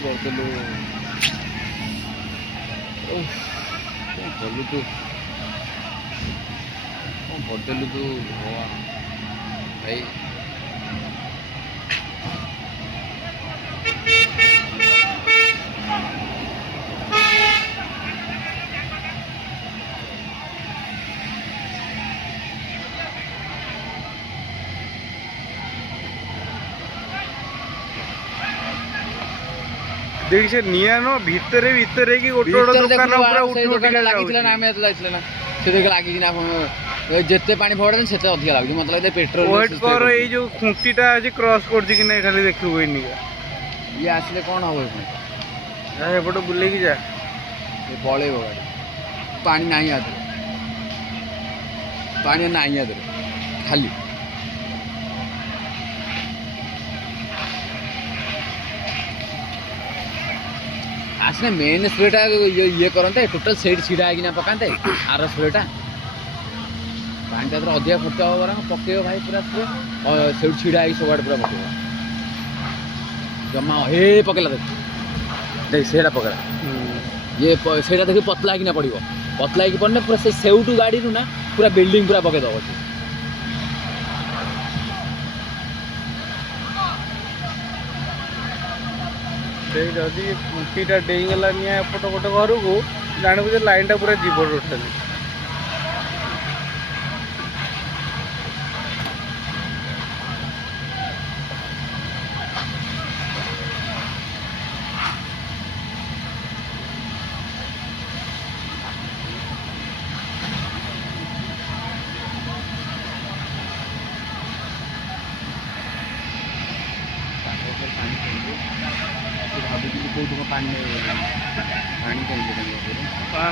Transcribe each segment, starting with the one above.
करदेलु कलु तू करदेलु तू भगवान भाई देख से निया नो भीतर भीतर की गोटे गोटे दुकान ऊपर उठी उठी लागिଥିଲା ना आमे जाइछला ना से देख लागी कि ना जेते पानी फोड़न सेते अधिक लागु मतलब लागे पेट्रोल वेट कर ए जो खुंटीटा अछि क्रॉस कर कि नहीं खाली देखु होइनी ये आसले कोन होय जा एपट बुले की जा ये पळेबो गाड़ी पानी नाही आदे पानी नाही आदे खाली आसने मेन स्प्रेटा ये करते टोटल सेट छिड़ा है कि ना पकाते आर स्प्रेटा पानी टा अधिक खर्च हो बर पकेब भाई पूरा स्प्रे और से छिड़ा है सब पूरा पकेब जमा हे पकेला देख सेटा पकेला ये सेटा देखि पतला कि ना पड़ो पतला कि पड़ने पूरा से सेउटू गाड़ी रू ना पूरा बिल्डिंग पूरा पके दब जदि खुंटीटा डेईगला निया एपट गोटे घर को जानबू जे लाइन टा पूरा जीव टोटाली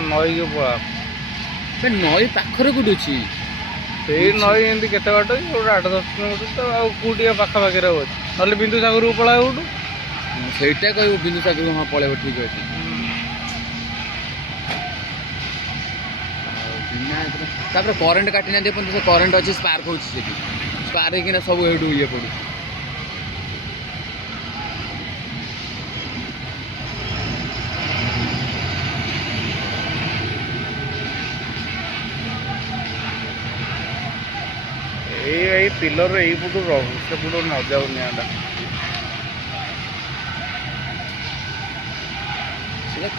नई के पड़ा नई पाखरे कौट अच्छी से नई एमती केते बाट गोटे 8-10 किलोमीटर तो आउटी पाखापाखि अच्छे ना बिंदुसागर को पड़ा गोटू सहीटा कह बिंदुसागर हाँ पलैब ठीक अच्छे तापर करेन्ट काटी ना से करेन्ट अच्छे स्पार्क हो स्पार्क होना सब ये पड़ू यही पिलर यही पुटू से पुटू न जाऊ निआटा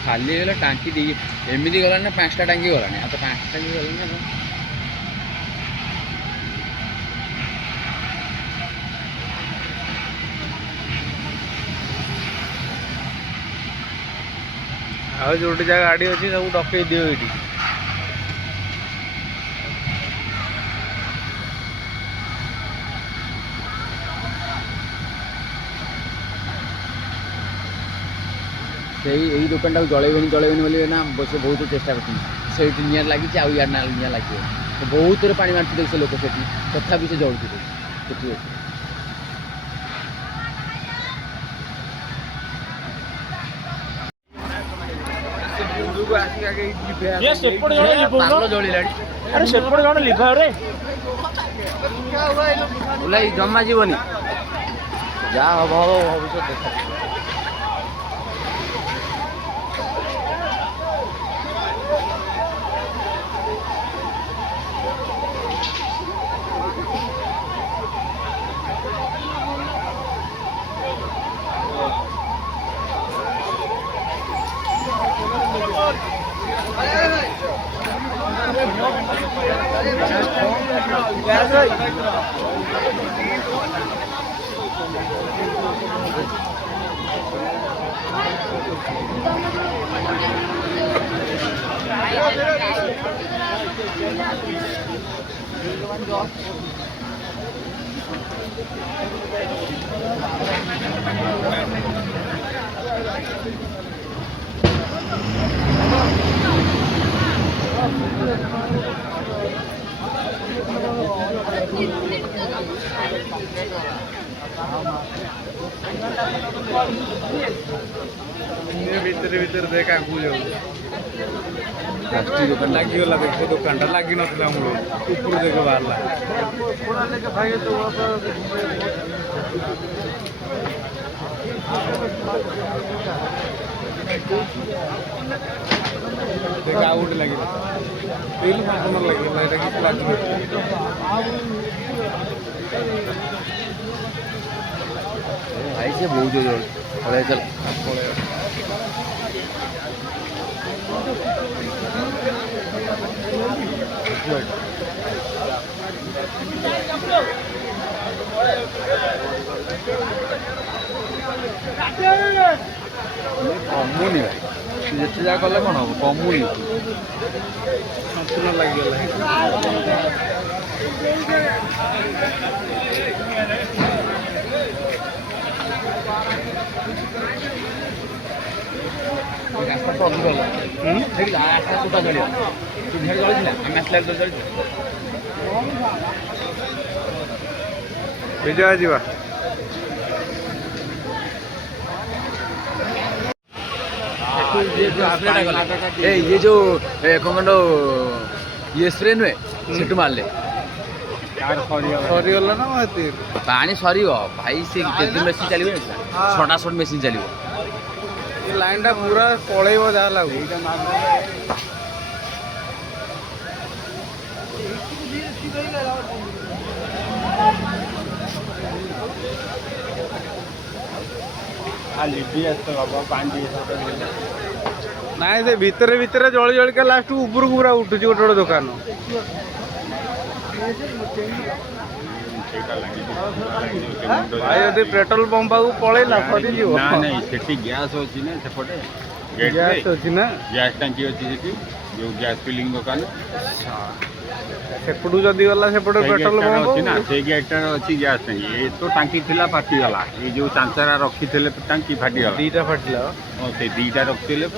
खाली गला टांकी दी एमती गला ना 5टा टांकी गला आ तो 5टा टांकी गला ना आ जो जगह गाड़ी अच्छी सब डकई दियो ये यही दुकान टाक जलैबे बोली ना से बहुत चेष्टा कर निया लगी आउ यार निया लगे बहुत पानी मार्च देख से लोक से तथा से जलुचे जमा जीवनी जहाँ हम भविष्य देखा भीतर भीतर देख आगू जाऊ प्लास्टिक दुकान लगिगला देख दुकान टा लगी नथिला हम लोग ऊपर देख बाहरला ଦେଖ ଆଉ ଗୋଟେ ଲାଗିଲା ଏଇଲେ ସମ୍ପୂର୍ଣ୍ଣ ଲାଗିଲା ଏଇଟା କିଛି ଲାଗିବ ଭାଇ ସେ ବହୁତ ଜୋର ପଳେଇ ଚାଲ କମୁନି ଭାଇ ତୁ ଯେତେ ଯାହା କଲେ କ'ଣ ହବ କମୁନି ସମ୍ପୂର୍ଣ୍ଣ ଲାଗିଗଲା ରାସ୍ତା ତ ଅଧିକ ହେଲା ସେଠି ରାସ୍ତା କୋଟା ଚଳିବ ତୁ ଝିଅ ଚଳିଥିଲା ଆମେ ଆସିଲା ତ ଚଳିଥିଲା ବିଜୟ ଯିବା ये जो कौन ये स्प्रे नुहे सेठू मारे ସରିଗଲା ନା ଏତେ पानी सर भाई से मेसीन चलो छटा शट मेसीन चलो ଏ ଲାଇନଟା ପୁରା ପଳେଇବ ଯାହା ଲାଗୁଛି ନାଇଁ ସେ ଭିତରେ ଭିତରେ ଜଳି ଜଳିକା ଲାଷ୍ଟକୁ ଉପରକୁ ପୁରା ଉଠୁଛି ଗୋଟେ ଗୋଟେ ଦୋକାନ ଭାଇ ଯଦି ପେଟ୍ରୋଲ ପମ୍ପ ପାଖକୁ ପଳେଇଲା ସରିଯିବ ନାଇଁ ସେଠି ଗ୍ୟାସ୍ ଅଛି ନା ସେପଟେ ଗ୍ୟାସ୍ ଅଛି ନା ଗ୍ୟାସ୍ ଟାଙ୍କି ଅଛି ସେଠି ଯୋଉ ଗ୍ୟାସ୍ ଫିଲିଂ ଦୋକାନ ସେପଟୁ ଯଦି ଗଲା ସେପଟେ ପେଟ୍ରୋଲ ପମ୍ପ ଅଛି ନା ସେଇ ଗେଟ୍ଟାରେ ଅଛି ଗ୍ୟାସ୍ ଟାଙ୍କି ଏ ତ ଟାଙ୍କି ଥିଲା ଫାଟିଗଲା ଏ ଯୋଉ ଚାଞ୍ଚାରା ରଖିଥିଲେ ଟାଙ୍କି ଫାଟିଗଲା ଦିଟା ଫାଟିଲା ହଁ ସେ ଦିଟା ରଖିଥିଲେ ତ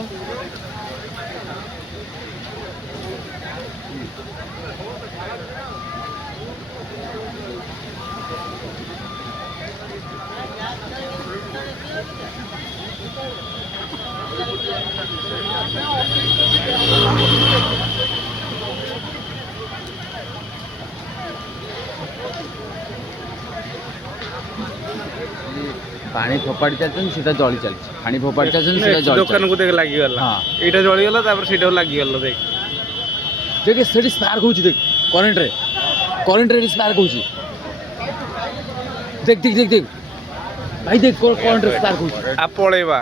पानी फोपाड़ी चलते सीधा जली चलती पानी फोपाड़ी चलते सीधा जली ଦୋକାନକୁ ଦେଖ ଲାଗିଗଲା हाँ ଏଇଟା ଜଳିଗଲା ତାପରେ ସେଇଟାକୁ ଲାଗିଗଲା ଦେଖ देख सेठी स्पार्क होची देख करंट रे स्पार्क होची देख देख देख देख भाई देख करंट रे स्पार्क होची ଆ ପଳେଇବା